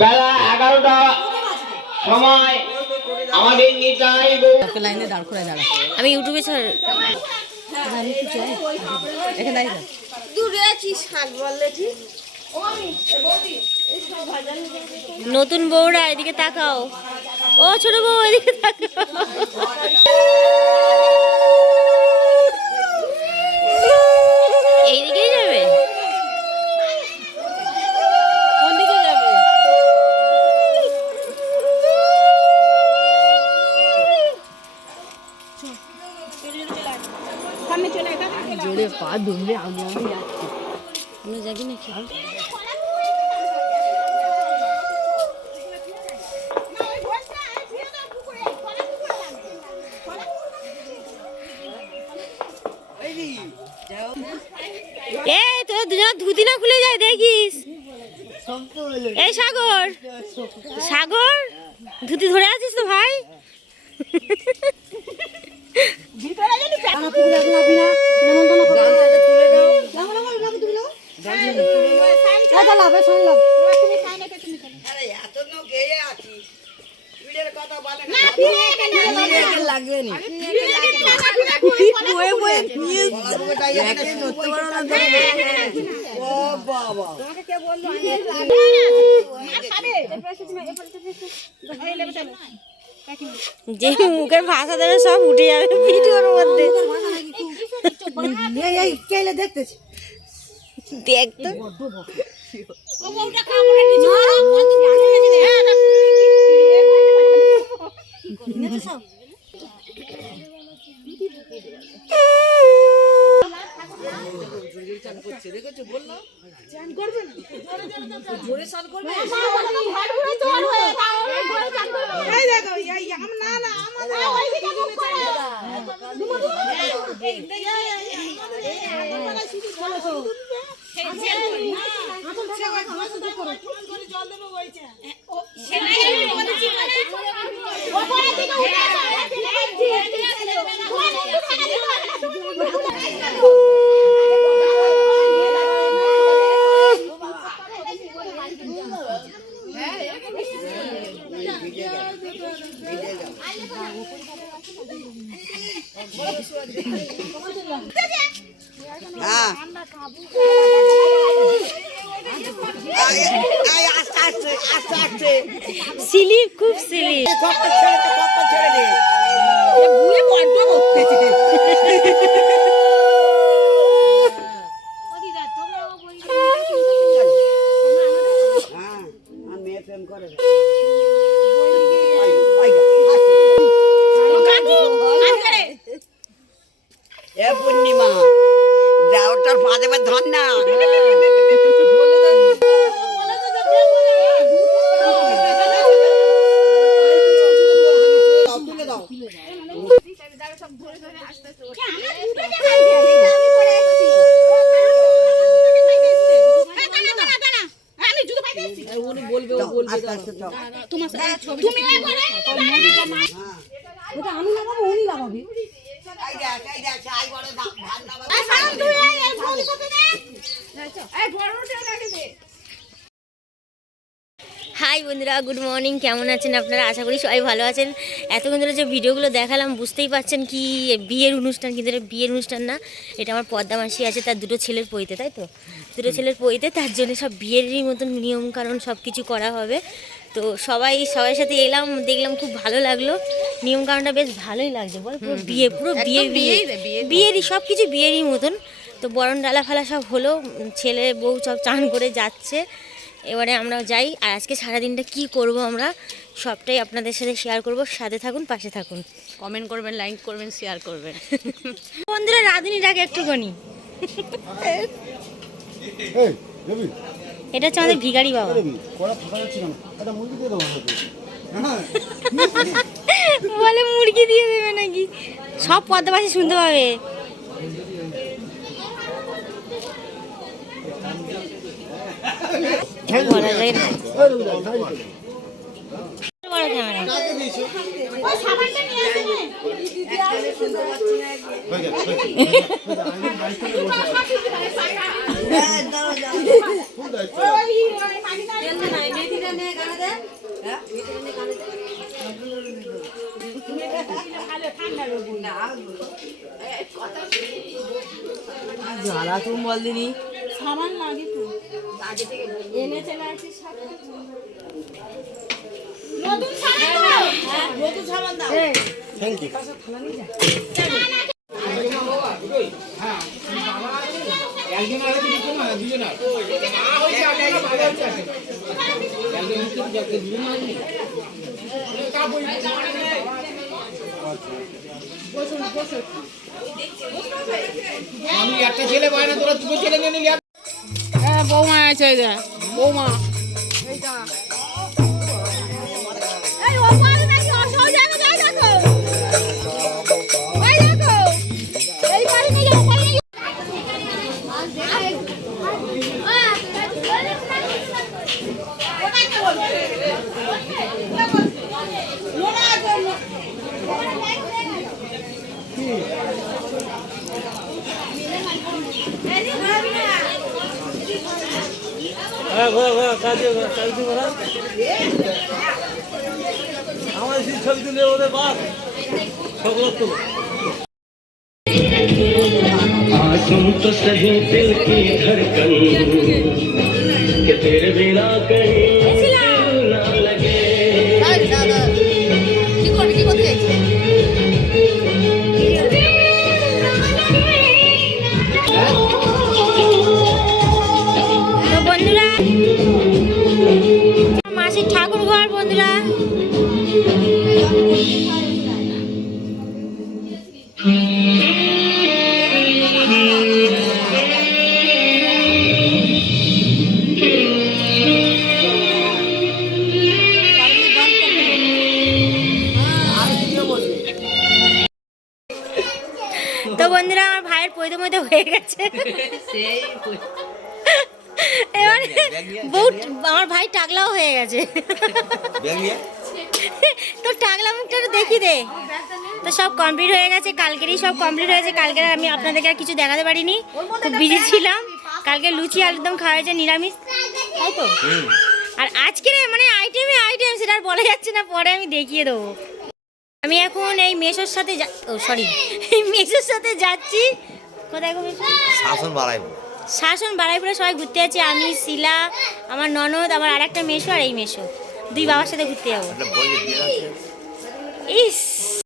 বেলা 11টা সময় আমাদের নিতাই লাইনে দাঁড় করে দাঁড়া। আমি ইউটিউবে ছাড় নতুন বউরা এদিকে তাকাও। ও ছোট বউ এদিকে তাকাও। এইদিকেই যাবে। কোন দিকে যাবে? জোরে পা দুমড়ে আমি যাচ্ছি। আমরা যাবি নাকি? এই তোর দুজন ধুতি না খুলে যায় দেখিস। এই সাগর, সাগর ধুতি ধরে আছিস তো ভাই? যে মুখের ভাষা দেবে সব উঠে যাবে ভিডিওর মধ্যে। দেখতেছি দেখতো সিলি খুব সিলি পূর্ণিমা দেওয়ার ফাঁদে ধর না হাই বন্ধুরা, গুড মর্নিং। কেমন আছেন আপনারা? আশা করি সবাই ভালো আছেন। এতক্ষণ ধরে যে ভিডিওগুলো দেখালাম বুঝতেই পারছেন কি বিয়ের অনুষ্ঠান, কিন্তু এটা বিয়ের অনুষ্ঠান না, এটা আমার পদ্মা মাসি আছে, তার দুটো ছেলের পৈতে, তাই তো দুটো ছেলের পৈতে, তার জন্য সব বিয়েরই মতন নিয়ম কারণ সব কিছু করা হবে। তো সবার সাথে এলাম, দেখলাম খুব ভালো লাগলো। নিয়ম কারণটা বেশ ভালোই লাগছে বল, পুরো বিয়ে, পুরো বিয়েরই সব কিছু বিয়েরই মতন। তো বরণ ডালা ফালা সব হলো, ছেলে বউ সব চান করে যাচ্ছে, এবারে আমরাও যাই। আর আজকে সারাদিনটা কি করব আমরা সবটাই আপনাদের সাথে শেয়ার করব। সাথে থাকুন, পাশে থাকুন, কমেন্ট করবেন, লাইক করবেন, শেয়ার করবেন। বন্ধুরা রাঁধুনিটাকে একটুখানি, এটা হচ্ছে আমাদের ভিখারি বাবা। বলে মুরগি দিয়ে দেবে নাকি? সব পদ্মাবাসী শুনতে পাবে। বড় করো ক্যামেরা। জ্বালা তুমি বলদিনি সামান লাগে তো এনেছে না কি নতুন সামান দাও নতুন সামান দাও থ্যাংক ইউ একজন আগে দিতে না দুজন আর ওই যে আগে ভালো আছে একজন কি যাচ্ছে দুজন আছে কা বই আমি একটা ছেলে পাই না তোরা দুটো ছেলে নিয়ে নিলি হ্যাঁ বৌমা আছে এই যে বৌমা এই ওপারে নাকি অসহ জায়গা যায় দেখো এই দেখো এই পারে নিয়ে যাও পারে নিয়ে सुन तो सही दिल की धड़कन कि तेरे बिना कहीं दिल ना लगे তো বন্ধুরা মাসির ঠাকুর ঘর বন্ধুরা। তো বন্ধুরা আমার ভাইয়ের পৈতে মধ্যে হয়ে গেছে এবার বহুত আমার ভাই টাকলাও হয়ে গেছে তো টাকলা মুখটা একটু দেখি দে। তো সব কমপ্লিট হয়ে গেছে, কালকেরই সব কমপ্লিট হয়েছে। কালকে আমি আপনাদেরকে আর কিছু দেখাতে পারিনি, খুব বিজি ছিলাম। কালকে লুচি একদম খাওয়া হয়েছে নিরামিষ, তাই তো। আর আজকের মানে আইটেমে আইটেম সেটা আর বলা যাচ্ছে না, পরে আমি দেখিয়ে দেবো। আমি এখন এই মেসোর সাথে এই মেসোর সাথে যাচ্ছি। কোথায় গো মেসো? শাসন বাড়াইপুরে সবাই ঘুরতে যাচ্ছি। আমি শিলা, আমার ননদ, আমার আর একটা মেসো আর এই মেসো, দুই বাবার সাথে ঘুরতে যাবো। ইস